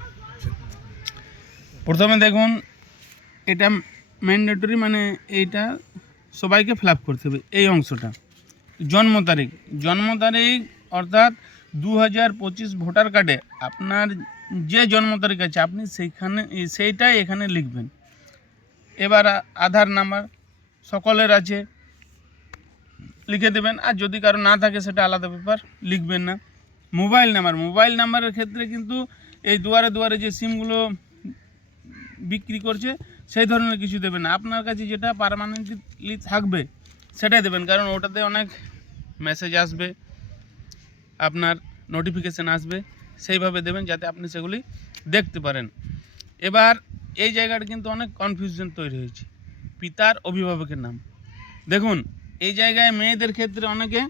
আচ্ছা, প্রথমে দেখুন, এটা ম্যান্ডেটরি, মানে এইটা সবাইকে ফিল আপ করতে হবে। এই অংশটা জন্ম তারিখ অর্থাৎ 2025 ভোটার কার্ডে আপনার যে জন্ম তারিখ আছে আপনি সেইটাই এখানে লিখবেন। এবার আধার নাম্বার সকলের আছে, লিখে দেবেন। আর যদি কারো না থাকে সেটা আলাদা ব্যাপার, লিখবেন না। মোবাইল নাম্বারের ক্ষেত্রে কিন্তু এই দুয়ারে যে সিমগুলো বিক্রি করছে সেই ধরনের কিছু দেবেন না। আপনার কাছে যেটা পার্মানেন্টলি থাকবে সেটাই দেবেন, কারণ ওটাতে অনেক মেসেজ আসবে, আপনার নোটিফিকেশান আসবে, সেইভাবে দেবেন যাতে আপনি সেগুলি দেখতে পারেন। এবার এই জায়গাটা কিন্তু অনেক কনফিউশন তৈরি হয়েছে। পিতার অভিভাবকের নাম দেখুন, এই জায়গায় মেয়েদের ক্ষেত্রে অনেকে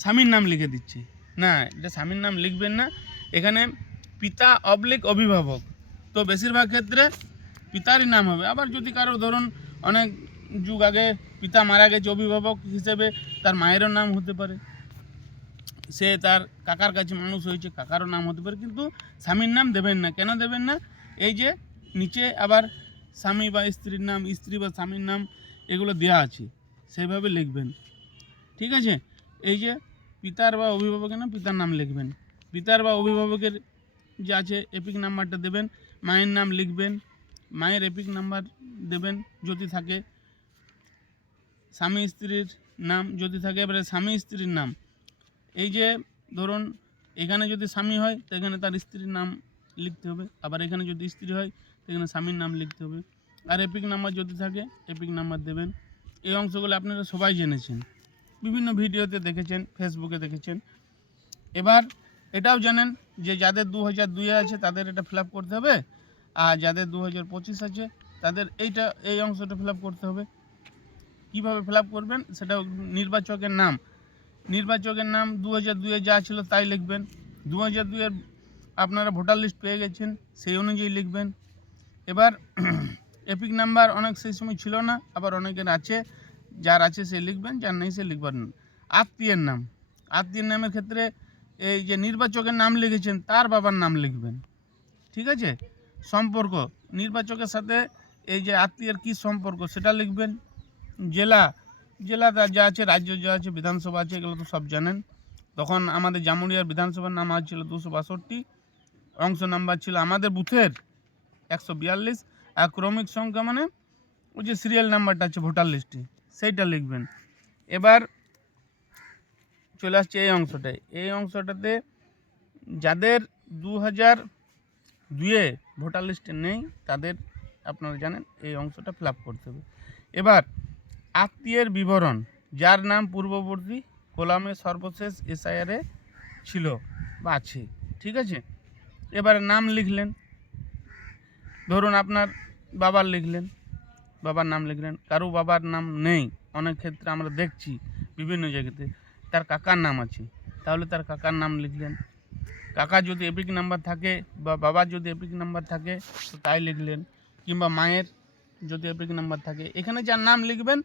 স্বামীর নাম লিখে দিচ্ছে। না, এটা স্বামীর নাম লিখবেন না, এখানে পিতা অভিভাবক। তো বেশিরভাগ ক্ষেত্রে পিতারই নাম হবে। আবার যদি কারো ধরুন অনেক যুগ আগে পিতা মারা গেছে, অভিভাবক হিসেবে তার মায়েরও নাম হতে পারে, সে তার কাকার কাছে মানুষ হয়েছে, কাকারও নাম হতে পারে, কিন্তু স্বামীর নাম দেবেন না। কেন দেবেন না? এই যে নিচে আবার স্বামী বা স্ত্রীর নাম, স্ত্রী বা স্বামীর নাম এগুলো দেওয়া আছে, সেইভাবে লিখবেন। ঠিক আছে? এই যে পিতার বা অভিভাবকের নাম, পিতার নাম লিখবেন। পিতার বা অভিভাবকের যে আছে এপিক নাম্বারটা দেবেন। মায়ের নাম লিখবেন, মায়ের এপিক নাম্বার দেবেন যদি থাকে। স্বামী স্ত্রীর নাম যদি থাকে, এবারে স্বামী স্ত্রীর নাম, এই যে ধরুন এখানে যদি স্বামী হয় তো এখানে তার স্ত্রীর নাম লিখতে হবে, আবার এখানে যদি স্ত্রী হয় তো এখানে স্বামীর নাম লিখতে হবে। আর এপিক নাম্বার যদি থাকে এপিক নাম্বার দেবেন। এই অংশগুলো আপনারা সবাই জেনেছেন, বিভিন্ন ভিডিওতে দেখেছেন, ফেসবুকে দেখেছেন। এবার এটাও জানেন যে যাদের 2002 আছে তাদের এটা ফিল আপ করতে হবে, আর যাদের 2025 আছে তাদের এই অংশটা ফিল আপ করতে হবে। কীভাবে ফিল আপ করবেন সেটা, নির্বাচকের নাম 2002-এ যা ছিল তাই লিখবেন। 2002-এর আপনারা ভোটার লিস্ট পেয়ে গেছেন, সেই অনুযায়ী লিখবেন। এবার এপিক নাম্বার অনেক সেই সময় ছিল না, আবার অনেকের আছে, যার আছে সে লিখবেন, যার নেই সে লিখবেন না। আত্মীয়ের নামের ক্ষেত্রে এই যে নির্বাচকের নাম লিখেছেন তার বাবার নাম লিখবেন। ঠিক আছে? সম্পর্ক, নির্বাচকের সাথে এই যে আত্মীয়ের কী সম্পর্ক সেটা লিখবেন। জেলা যা আছে, রাজ্য যা আছে, বিধানসভা আছে, এগুলো তো সব জানেন। তখন আমাদের জামুরিয়ার বিধানসভার নাম ছিল 262, অংশ নাম্বার ছিল আমাদের বুথের 142, আর ক্রমিক সংখ্যা মানে ওই যে সিরিয়াল নাম্বারটা আছে ভোটার লিস্টে, সেইটা লিখবেন। এবার চলে আসছে এই অংশটাতে যাদের 2002-এ ভোটার লিস্টে নেই তাদের আপনারা জানেন এই অংশটা ফিল আপ করতে হবে। এবার আত্মীয়ের বিবরণ, যার নাম পূর্ববর্তী কলামে সর্বশেষ এসআইআরে ছিল বা আছে। ঠিক আছে? এবারে নাম লিখলেন, ধরুন আপনার বাবার লিখলেন, বাবার নাম লিখলেন। কারো বাবার নাম নেই, অনেক ক্ষেত্রে আমরা দেখছি বিভিন্ন জায়গাতে তার কাকার নাম আছে, তাহলে তার কাকার নাম লিখলেন। কাকা যদি এপিক নাম্বার থাকে বা বাবার যদি এপিক নাম্বার থাকে তো তাই লিখলেন, কিংবা মায়ের যদি এপিক নাম্বার থাকে, এখানে যার নাম লিখবেন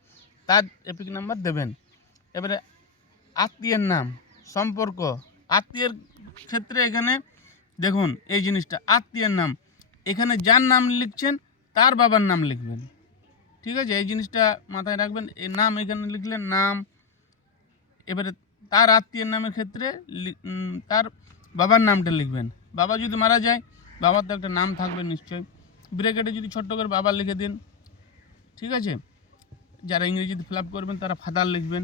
তার এপিক নাম্বার দেবেন। এবারে আত্মীয়ের নাম, সম্পর্ক, আত্মীয়ের ক্ষেত্রে এখানে দেখুন এই জিনিসটা, আত্মীয়ের নাম এখানে যার নাম লিখছেন তার বাবার নাম লিখবেন। ঠিক আছে? এই জিনিসটা মাথায় রাখবেন। এই নাম এখানে লিখলেন নাম, এবারে তার আত্মীয়ের নামের ক্ষেত্রে তার বাবার নামটা লিখবেন। বাবা যদি মারা যায় বাবার তো একটা নাম থাকবে নিশ্চয়ই, ব্র্যাকেটে যদি ছোট্ট করে বাবা লিখে দিন। ঠিক আছে? যারা ইংরেজিতে ফিল আপ করবেন তারা ফাদার লিখবেন।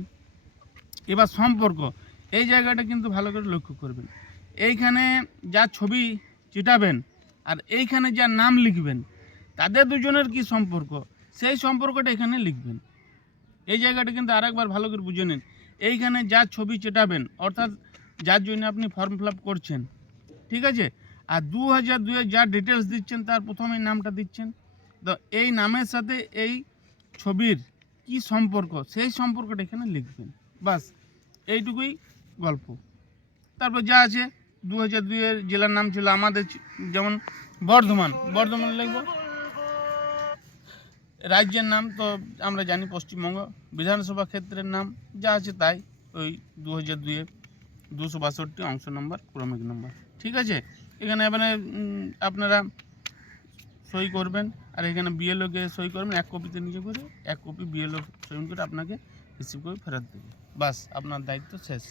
এবার সম্পর্ক, এই জায়গাটা কিন্তু ভালো করে লক্ষ্য করবেন। এইখানে যা ছবি চিটাবেন আর এইখানে যা নাম লিখবেন তাদের দুজনের কি সম্পর্ক সেই সম্পর্কটা এখানে লিখবেন। এই জায়গাটা কিন্তু আরেকবার ভালো করে বুঝে নিন। এইখানে যা ছবি চেটাবেন অর্থাৎ যার জন্য আপনি ফর্ম ফিল আপ করছেন, ঠিক আছে, আর 2002-এ যা ডিটেলস দিচ্ছেন তার প্রথমেই নামটা দিচ্ছেন, তো এই নামের সাথে এই ছবির কি সম্পর্ক সেই সম্পর্কটা এখানে লিখবেন। বাস এইটুকুই গল্প। তারপর যা আছে 2002-এর জেলার নাম ছিল আমাদের যেমন বর্ধমান লিখব। রাজ্যের নাম তো আমরা জানি পশ্চিমবঙ্গ। বিধানসভা ক্ষেত্রের নাম যা আছে তাই, ওই 2002-এর 262 অংশ নম্বর ক্রমিক নম্বর। ঠিক আছে? এখানে এবারে আপনারা সই করবেন, আর এখানে বিএলওকে সই করবেন, এক কপিতে নিচে করে এক কপি বিএলও সই করে আপনাকে রিসিভ করে ফেরত দেবে। বাস আপনার দায়িত্ব শেষ।